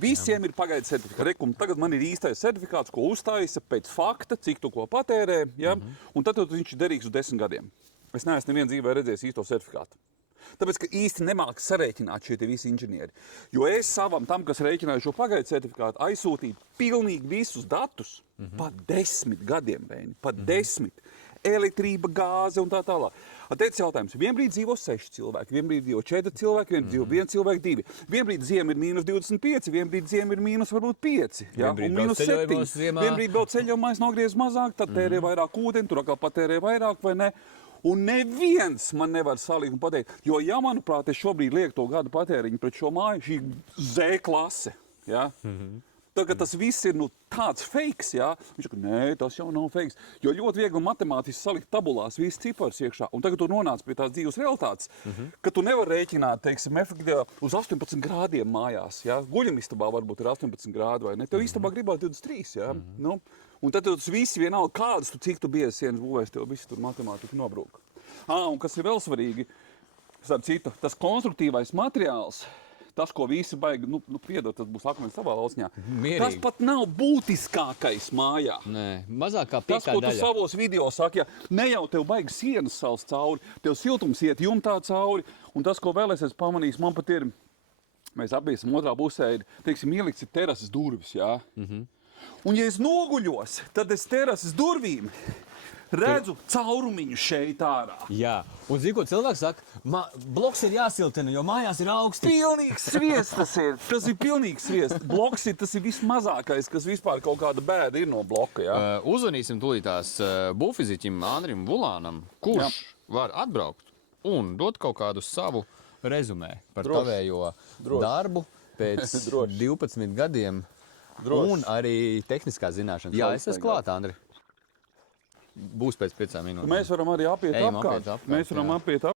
Visiem ir pagaidu certifikāts. Rekum, tagad man ir īstais certifikāts, ko uzstājas pēc fakta, cik tu ko patērē, ja? Un tad viņš ir derīgs uz 10 gadiem. Es neesmu nevienu dzīvē redzējis īsto certifikātu. Tāpēc, ka īsti nemāk sarēķināt šie visi inženieri. Jo es savam tam, kas rēķināja šo pagaidu certifikātu, aizsūtīju pilnīgi visus datus pa 10 gadiem, Reini, pa 10. Elektrība, gāze un tā tālāk. Teicis jautājums, vienbrīd dzīvo 6 cilvēki, vienbrīd dzīvo 4 cilvēki, vienbrīd dzīvo 1 cilvēki, 2. Vienbrīd ziema ir -25, vienbrīd ziema ir varbūt -5, ja? Un -7. Vienbrīd vēl ceļojumā nogriez mazāk, tad tērē vairāk ūdeni, tur atkal patērē vairāk vai ne. Un neviens man nevar salikt un pateikt, jo, ja, manuprāt, es šobrīd lieku to gadu patēriņu pret šo māju, šī Z klase, ja? Tagad tas viss ir tāds fakes, ja? Viņš saka, nē, tas jau nav fakes. Jo ļoti viegli matemātiski salikt tabulās visas ciparas iekšā. Un tagad tu nonāc pie tās dzīves realitātes, ka tu nevar rēķināt, teiksim, efektīvā uz 18 grādiem mājās. Ja? Guļamistabā varbūt ir 18 grādi vai ne. Tev istabā gribētu 23, ja? Nu, un tad tas viss vienalga kādas, cik tu biezi sienas būvēs, tev viss tur matemātika nobrūk. Un kas ir vēl svarīgi, starp citu, tas konstruktīvais materiāls, tas, ko visi baigi, piedod, tas būs akmens savā lauciņā. Tas pat nav būtiskākais mājā. Nē, mazākā tas, piekā ko daļa. tu savos video saki, ja ne jau tev baigi sienas sals cauri, tev siltums iet jumtā cauri, un tas, ko vēl es pamanīju, man pat ir, mēs apbīsim otrā pusē, ir, teiksim, ielikts ir terases durvis, jā. Un ja es noguļos, tad es terases durvīm redzu caurumiņu šeit ārā. Jā, un zini, ko cilvēks saka? Bloks ir jāsiltina, jo mājās ir augsti. Pilnīgs sviests tas ir. Tas ir pilnīgs sviests. Bloks ir, tas ir vismazākais, kas vispār kaut kāda bēda ir no bloka. Jā. Uzvanīsim tūlītās būvfiziķim Andrim Vulānam, kurš var atbraukt un dot kaut kādu savu rezumē par tavējo darbu pēc 12 gadiem. Un arī tehniskās zināšanas. Jā, es esmu klāt, Andri. Būs pēc 5 minūtēm. Mēs varam arī apiet apkārt. Mēs varam apiet apkārt.